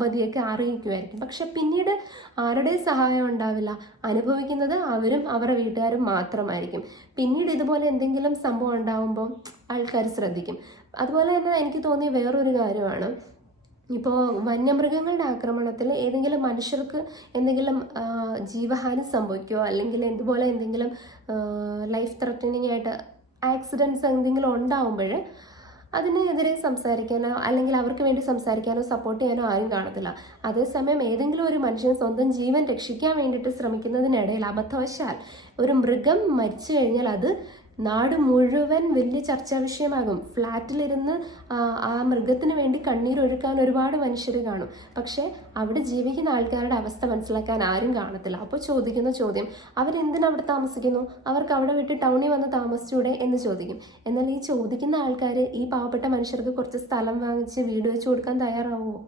പതിയൊക്കെ അറിയിക്കുമായിരിക്കും. പക്ഷെ പിന്നീട് ആരുടെയും സഹായം ഉണ്ടാവില്ല. അനുഭവിക്കുന്നത് അവരും അവരുടെ വീട്ടുകാരും മാത്രമായിരിക്കും. പിന്നീട് ഇതുപോലെ എന്തെങ്കിലും സംഭവം ഉണ്ടാകുമ്പോൾ ആൾക്കാർ ശ്രദ്ധിക്കും. അതുപോലെ തന്നെ എനിക്ക് തോന്നിയ വേറൊരു കാര്യമാണ്, ഇപ്പോൾ വന്യമൃഗങ്ങളുടെ ആക്രമണത്തിൽ ഏതെങ്കിലും മനുഷ്യർക്ക് എന്തെങ്കിലും ജീവഹാനി സംഭവിക്കുകയോ അല്ലെങ്കിൽ ഇതുപോലെ എന്തെങ്കിലും ലൈഫ് ത്രെറ്റനിങ് ആയിട്ട് ആക്സിഡൻറ്റ്സ് എന്തെങ്കിലും ഉണ്ടാകുമ്പോൾ അതിനെതിരെ സംസാരിക്കാനോ അല്ലെങ്കിൽ അവർക്ക് വേണ്ടി സംസാരിക്കാനോ സപ്പോർട്ട് ചെയ്യാനോ ആരും കാണത്തില്ല. അതേസമയം ഏതെങ്കിലും ഒരു മനുഷ്യൻ സ്വന്തം ജീവൻ രക്ഷിക്കാൻ വേണ്ടിയിട്ട് ശ്രമിക്കുന്നതിനിടയിൽ അബദ്ധവശാൽ ഒരു മൃഗം മരിച്ചു കഴിഞ്ഞാൽ അത് നാട് മുഴുവൻ വലിയ ചർച്ചാ വിഷയമാകും. ഫ്ലാറ്റിലിരുന്ന് ആ മൃഗത്തിന് വേണ്ടി കണ്ണീരൊഴുക്കാൻ ഒരുപാട് മനുഷ്യർ കാണും. പക്ഷെ അവിടെ ജീവിക്കുന്ന ആൾക്കാരുടെ അവസ്ഥ മനസ്സിലാക്കാൻ ആരും കാണത്തില്ല. അപ്പോൾ ചോദിക്കുന്ന ചോദ്യം, അവരെന്തിനവിടെ താമസിക്കുന്നു, അവർക്ക് അവിടെ വിട്ട് ടൗണിൽ വന്ന് താമസിച്ചൂടെ എന്ന് ചോദിക്കും. എന്നാൽ ഈ ചോദിക്കുന്ന ആൾക്കാർ ഈ പാവപ്പെട്ട മനുഷ്യർക്ക് കുറച്ച് സ്ഥലം വാങ്ങിച്ച് വീട് വെച്ച് കൊടുക്കാൻ തയ്യാറാവുമോ?